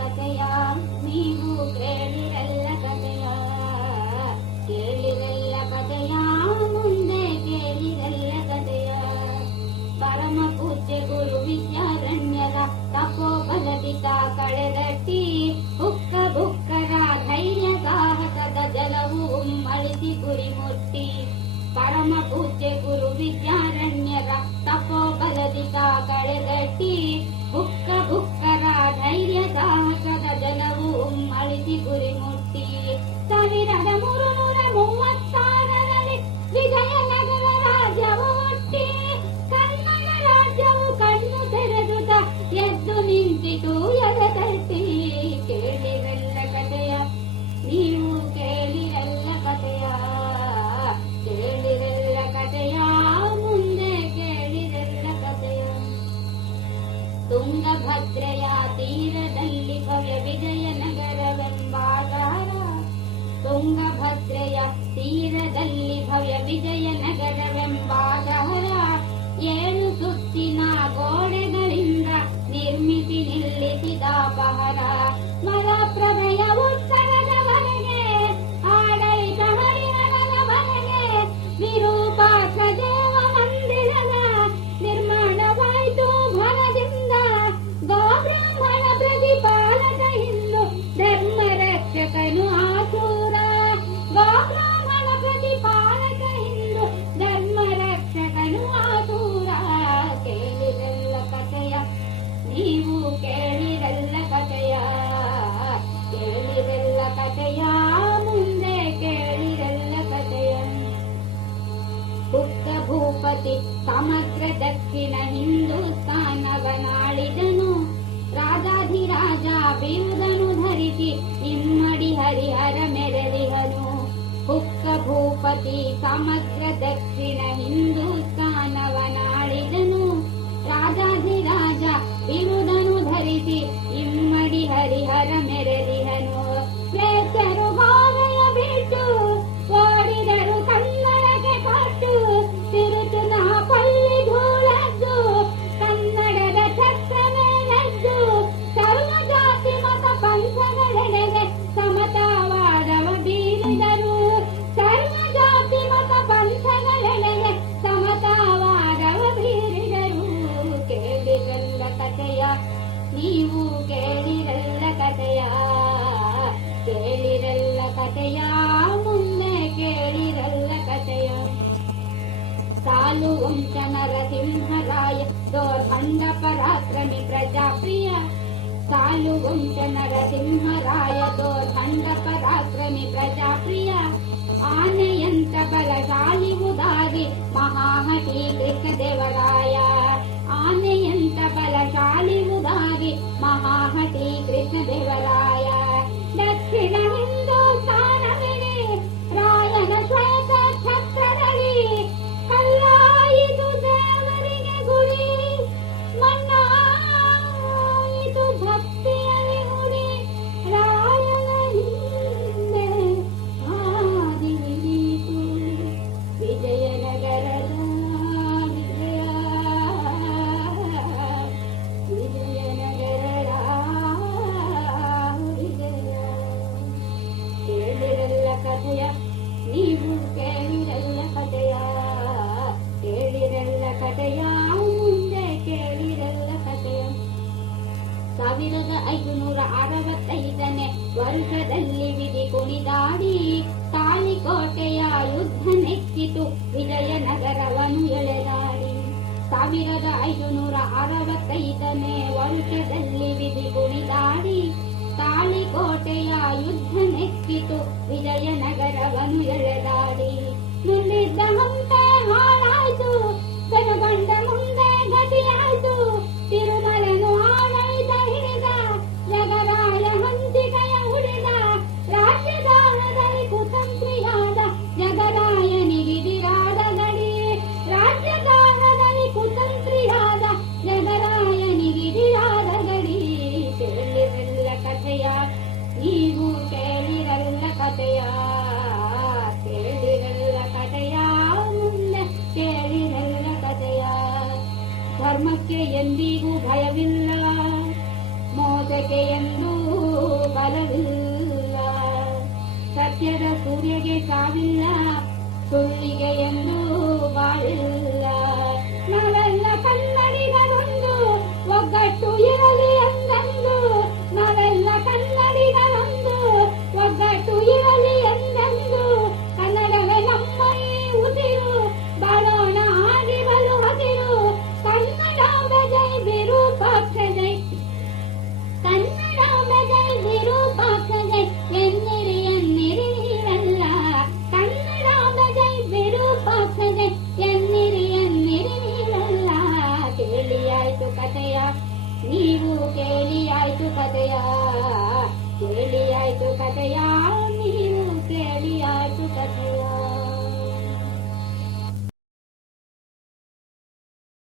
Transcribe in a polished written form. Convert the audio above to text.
ಕಥೆಯ ನೀವು ಕೇಳಿರಲ್ಲ ಕಥೆಯ ಕೇಳಿರಲ್ಲ ಕಥೆಯ ಮುಂದೆ ಕೇಳಿರಲ್ಲ ಕಥೆಯ ಪರಮ ಪೂಜ್ಯ ಗುರು ವಿದ್ಯಾರಣ್ಯರ ತಪೋಬಲದಿತ ಕಳೆದಟ್ಟಿ ಹುಕ್ಕ ಬುಕ್ಕರ ಧೈರ್ಯ ಸಾಹಸದ ಜಲವು ಉಮ್ಮಳಿಸಿ ಗುರಿ ಮುಟ್ಟಿ ಪರಮ ಪೂಜ್ಯ ಗುರು ವಿದ್ಯಾರಣ್ಯರ ತಪೋಬಲದಿತ ಕಳೆದಟ್ಟಿ ಹುಕ್ಕ ಬುಕ್ಕರ ಧೈರ್ಯ ಸಾಹಸದ ಜಲವು ಉಮ್ಮಳಿಸಿ ಗುರಿ ಮುಟ್ಟಿ 1336ರಲ್ಲಿ ವಿಜಯನಗರ ರಾಜ್ಯವು ಹುಟ್ಟಿ ಕನ್ನಡ ರಾಜ್ಯವು ಕಣ್ಣು ತೆರೆದುದ ಎದ್ದು ನಿಂತಿತು ಎದೆತಟ್ಟಿ ಕೇಳಿರಲ್ಲ ಕಥೆಯ ನೀವು ಕೇಳಿರಲ್ಲ ಕಥೆಯ ಕೇಳಿರಲ್ಲ ಕಥೆಯ ಮುಂದೆ ಕೇಳಿರಲ್ಲ ಕಥೆಯ ತುಂಗಭದ್ರೆಯ ತೀರದಲ್ಲಿ ಭವ್ಯ ವಿಜಯನಗರವೆಂಬಾಗಾರ ತುಂಗಭದ್ರೆಯ ತೀರದಲ್ಲಿ ಭವ್ಯ ವಿಜಯನಗರವೆಂಬಾಗಾರ 7 ಸುತ್ತಿನ ಗೋಡೆಗಳಿಂದ ನಿರ್ಮಿಸಿ ನಿಲ್ಲಿಸಿದ ಪಹರ ಮಲಪ್ರಭೆಯ ಉತ್ತರದವರೆಗೆ ಆಡಳಿತ ಹರಿಹರದವರೆಗೆ ವಿರೂಪಾಕ್ಷ ದೇವ ಮಂದಿರದ ನಿರ್ಮಾಣವಾಯಿತು ಭರದಿಂದ ಗೋಬ್ರಾಹ್ಮಣ ಪ್ರತಿಪಾಲಕ ಹಿಂದೂ ಧರ್ಮ ರಕ್ಷಕನು ಆತುರ ಗೋಬ್ರಾಹ್ಮಣ ಪ್ರತಿಪಾಲಕ ಹಿಂದೂ ಧರ್ಮ ರಕ್ಷಕನು ಆತುರ ಕೇಳಿರಲ್ಲ ಕಥೆಯ ನೀವು ಕೇಳಿರಲ್ಲ ಕಥೆಯ ಕೇಳಿರಲ್ಲ ಕಥೆಯ ಮುಂದೆ ಕೇಳಿರಲ್ಲ ಕಥೆಯ ಹುಕ್ಕ ಭೂಪತಿ ಸಮಗ್ರ ದಕ್ಷಿಣ ಹಿಂದೂಸ್ತಾನವನಾಳಿದನು ರಾಜಾಧಿರಾಜ ಬಿರುದನು ಧರಿಸಿ ಇಮ್ಮಡಿ ಹರಿಹರ ಮೆರೆದಿಹನು ಹುಕ್ಕ ಭೂಪತಿ ಸಮಗ್ರ ದಕ್ಷಿಣ ಹಿಂದೂಸ್ತಾನವನಾಳಿದನು ರಾಜಾಧಿರಾಜ ಬಿರುದನು ಧರಿಸಿ ಇಮ್ಮಡಿ ಹರಿಹರ ಮೆರೆದಿಹನು ಶ್ರೇಷ್ಠರು ಗೋವೆಯ ಬಿಟ್ಟು ಓಡಿದರು ಕನ್ನಡಕ್ಕೆ ಕೊಟ್ಟು ತಿರುಚುನ ಪಲ್ಲಿ ಧೂಳದ್ದು ಕನ್ನಡದ ಛತ್ರ ಮೇಲೆದ್ದು ಸರ್ವ ಜಾತಿ ಮತ ಪಂಥಗಳೆಡೆಗೆ ಸಮತಾವಾದವ ಬೀರಿದರು ಸರ್ವ ಜಾತಿ ಮತ ಪಂಥಗಳೆಡೆಗೆ ಸಮತಾವಾದವ ಬೀರಿದರು ಕೇಳಿರಲ್ಲ ಕಥೆಯ ನೀವು ಕೇಳಿರಲ್ಲ ಕಥೆಯ ಕೇಳಿರಲ್ಲ ಕಥೆಯ ಮುಂದೆ ಕೇಳಿರಲ್ಲ ಕಥೆಯ ಸಾಲು ವಂಶ ನರಸಿಂಹರಾಯ ದೋರ್ಭಂಡ ಪರಾಕ್ರಮಿ ಪ್ರಜಾಪ್ರಿಯ ಸಾಲು ವಂಶ ನರಸಿಂಹರಾಯ ದೋರ್ಭಂಡ ಪರಾಕ್ರಮಿ ಪ್ರಜಾಪ್ರಿಯ ಆನೆಯಂತ ಬಲಶಾಲಿ ಉದಾರಿ ಮಹಾಹಟಿ ಕೃಷ್ಣದೇವರಾಯ ಆನೆಯಂತ ಬಲಶಾಲಿ ಉದಾರಿ ಮಹಾಹಟಿ ಕೃಷ್ಣದೇವರಾಯ ದಕ್ಷಿಣ ಹಿಂದೂಸ್ತಾನವಿಡೀ ರಾಯನ ಶ್ವೇತ ಛತ್ರದಲ್ಲಿ ಕಲ್ಲಾಯಿತು ದೇವರಿಗೆ ಗುಡಿ ಮಣ್ಣಾಯಿತು ಭಕ್ತಿಯಲ್ಲಿ ಗುಡಿ ರಾಯನ ಹಿಂದೆ ಹಾದಿ ಹಿಡಿಯಿತು ವಿಜಯನಗರದ ವಿಜಯ ವಿಜಯನಗರದ ವಿಜಯ ಕೇಳಿರಲ್ಲ ಕಥೆಯ ನೀವು ಕೇಳಿರಲ್ಲ ಕಥೆಯ ಕೇಳಿರಲ್ಲ ಕಥೆಯ ಮುಂದೆ ಕೇಳಿರಲ್ಲ ಕಥೆಯ 1565ನೇ ವರ್ಷದಲ್ಲಿ ವಿಧಿ ಕುಣಿದಾಡಿ ತಾಳಿಕೋಟೆಯ ಯುದ್ಧ ನೆಕ್ಕಿತು ವಿಜಯನಗರವನ್ನು ಎಳೆದಾಡಿ 1565ನೇ ವರ್ಷದಲ್ಲಿ ವಿಧಿ ಕುಣಿದಾಡಿ ತಾಳಿಕೋಟೆಯ ಯುದ್ಧ ನೆಕ್ಕಿತು ವಿಜಯನಗರವನ್ನು ಎಳೆದಾಡಿ ಮುಂದಿದ್ದ ಹಂಪೆ ಹಾಳಾಯ್ತು ಬೆನುಗಂಡ ಮುಂದೆ ಗತಿಯಾಯ್ತು ತಿರುಮಲನು ಆಡಳಿತ ಹಿಡಿದ ಜಗರಾಯ ಹಂಚಿಕೆಯ ಉಳಿದ ರಾಜ್ಯದಾನದಲ್ಲಿ ಕುತಂತ್ರಿಯಾದ ಜಗರಾಯನಿಗಿದಿರಾದ ಗಡಿ ರಾಜ್ಯದಾನದಲ್ಲಿ ಕುತಂತ್ರಿಯಾದ ಜಗರಾಯನಿಗಿದಿರಾದ ಗಡಿ ಕೇಳಿರಲ್ಲ ಕಥೆಯ ನೀವು ಕೇಳಿರಲ್ಲ ಕಥೆಯ ಕೇಳಿರಲ್ಲ ಕಥೆಯ ಮುಂದೆ ಕೇಳಿರಲ್ಲ ಕಥೆಯ ಧರ್ಮಕ್ಕೆ ಎಂದಿಗೂ ಭಯವಿಲ್ಲ ಮೋಸಕ್ಕೆ ಎಂದೂ ಸತ್ಯದ ಸೂರ್ಯಗೆ ಸಾವಿಲ್ಲ, ಸುಳ್ಳಿಗೆ ಎಂದು ಬಾಳಿಲ್ಲ. ನಾವೆಲ್ಲ ಕನ್ನಡಿಗರೊಂದು ಒಗ್ಗಟ್ಟು ಇರಲಿ ಎಂದೆಂದು, ನಾವೆಲ್ಲ ಕನ್ನಡಿಗರೊಂದು ಒಗ್ಗಟ್ಟು ಇರಲಿ ಎಂದೆಂದು. ಕನ್ನಡವೇ ನಮ್ಮ ಈ ಉಸಿರು, ಬಾಳೋಣ ಆದಿಗಳು ಹಸಿರು. ಕನ್ನಡ ಜೈ ವಿರೂಪಾಕ್ಷ ಜೈ, ಕನ್ನಡ ಜೈ ವಿರೂಪಾಕ್ಷ ಜೈ ಎನ್ನಿರಿ ಎನ್ನಿರಿ ನೀವೆಲ್ಲ. ಕನ್ನಡ ಜೈ ವಿರೂಪಾಕ್ಷ ಜೈ ಎನ್ನಿರಿ ಎನ್ನಿರಿ ನೀವೆಲ್ಲ. ಕೇಳಿಯಾಯ್ತು ಕಥೆಯ, ನೀವು ಕೇಳಿಯಾಯ್ತು ಕಥೆಯ, ಕೇಳಿಯಾಯ್ತು ಕಥೆಯ, ನೀವು ಕೇಳಿಯಾಯ್ತು ಕಥೆಯ.